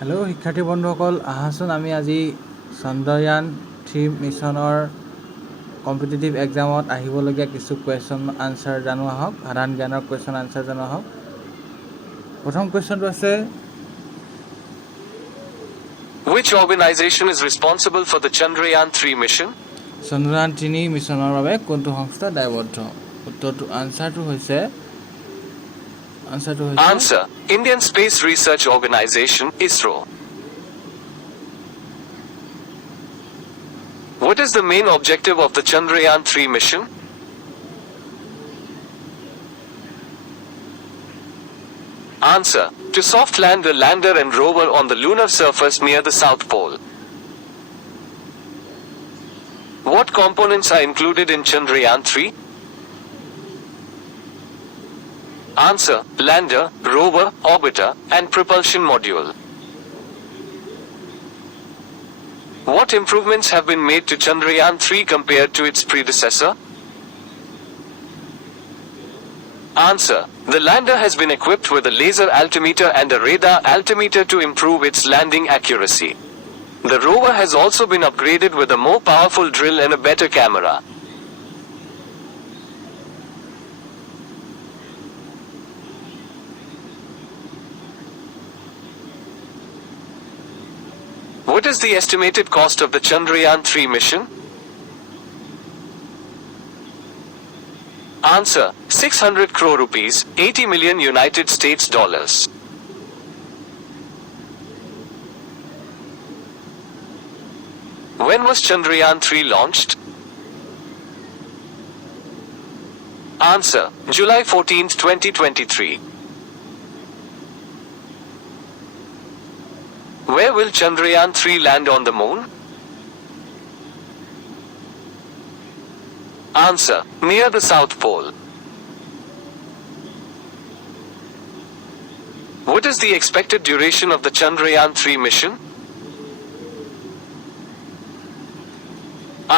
Hello' শিক্ষাৰ্থী বন্ধুসকল, আহাচোন আমি আজি চন্দ্ৰয়ান 3 মিছনৰ কম্পিটিটিভ এক্সামত আহিবলগীয়া কিছু কুৱেশ্যন আনচাৰ জানো আহক। সাধাৰণ জ্ঞানৰ কুৱেশ্যন আনচাৰ জানো আহক। প্ৰথম কুৱেশ্যনটো আছে, Which organization is responsible for the Chandrayaan 3 mission? Chandrayaan 3 মিছনৰ বাবে কোনটো সংস্থা দায়বদ্ধ? উত্তৰটো আনচাৰটো হৈছে Answer: Indian Space Research Organization, ISRO. What is the main objective of the Chandrayaan 3 mission? Answer: to soft land a lander and rover on the lunar surface near the South Pole. What components are included in Chandrayaan 3? Answer: lander, rover, orbiter, and propulsion module. What improvements have been made to Chandrayaan 3 compared to its predecessor? Answer: the lander has been equipped with a laser altimeter and a radar altimeter to improve its landing accuracy. The rover has also been upgraded with a more powerful drill and a better camera. What is the estimated cost of the Chandrayaan 3 mission? Answer: 600 crore rupees, 80 million United States dollars. When was Chandrayaan 3 launched? Answer: July 14, 2023. Where will Chandrayaan 3 land on the moon? Answer: near the South Pole. What is the expected duration of the Chandrayaan 3 mission?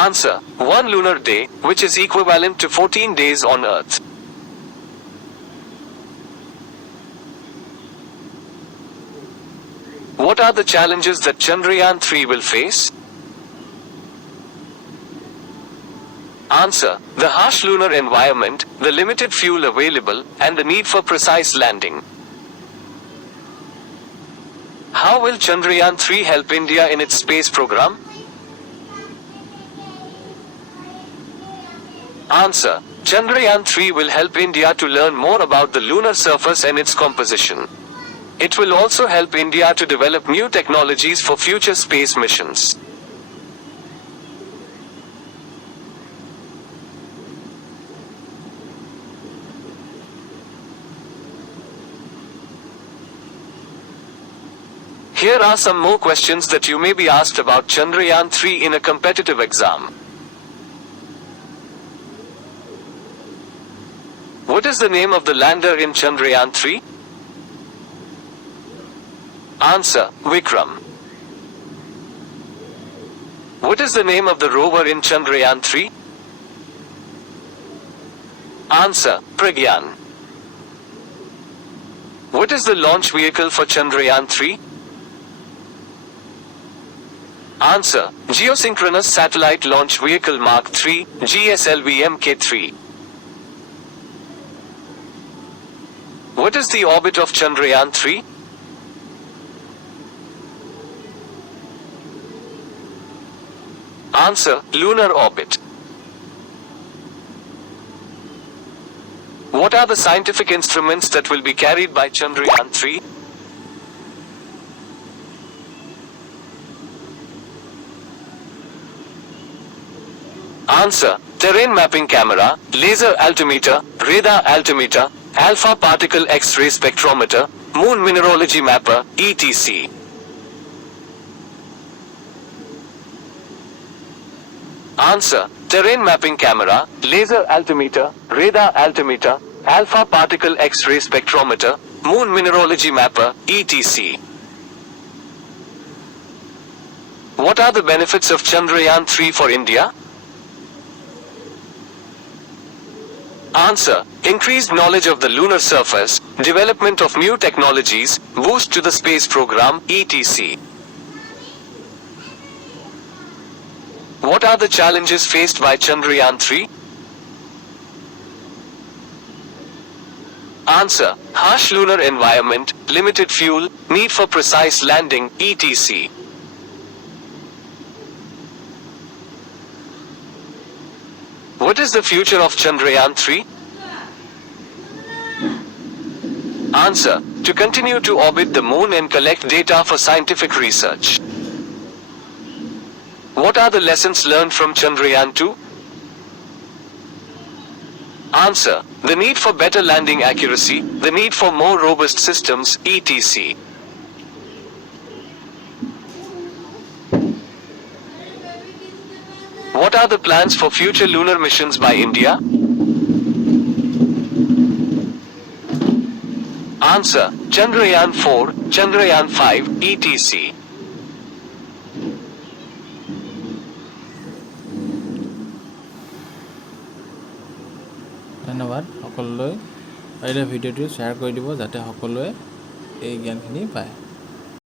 Answer: 1 lunar day, which is equivalent to 14 days on Earth. What are the challenges that Chandrayaan 3 will face? Answer: the harsh lunar environment, the limited fuel available, and the need for precise landing. How will Chandrayaan 3 help India in its space program? Answer: Chandrayaan 3 will help India to learn more about the lunar surface and its composition. It will also help India to develop new technologies for future space missions. Here are some more questions that you may be asked about Chandrayaan 3 in a competitive exam. What is the name of the lander in Chandrayaan 3? Answer: Vikram. What is the name of the rover in Chandrayaan 3? Answer: Pragyan. What is the launch vehicle for Chandrayaan 3? Answer: Geosynchronous Satellite Launch Vehicle Mark III, GSLV Mk3. What is the orbit of Chandrayaan 3? Answer: lunar orbit. What are the scientific instruments that will be carried by Chandrayaan 3? Answer: terrain mapping camera, laser altimeter, radar altimeter, alpha particle X-ray spectrometer, moon mineralogy mapper, etc. Answer: terrain mapping camera, laser altimeter, radar altimeter, alpha particle X-ray spectrometer, moon mineralogy mapper, etc. What are the benefits of Chandrayaan 3 for India? Answer: increased knowledge of the lunar surface, development of new technologies, boost to the space program, etc. What are the challenges faced by Chandrayaan 3? Answer: harsh lunar environment, limited fuel, need for precise landing, etc. What is the future of Chandrayaan 3? Answer: to continue to orbit the moon and collect data for scientific research. What are the lessons learned from Chandrayaan 2? Answer: the need for better landing accuracy, the need for more robust systems, etc. What are the plans for future lunar missions by India? Answer: Chandrayaan 4, Chandrayaan 5, etc. ধন্যবাদ সকলোলৈ পাৰিলে ভিডিঅ'টো share কৰি দিব যাতে সকলোৱে এই জ্ঞানখিনি পায়।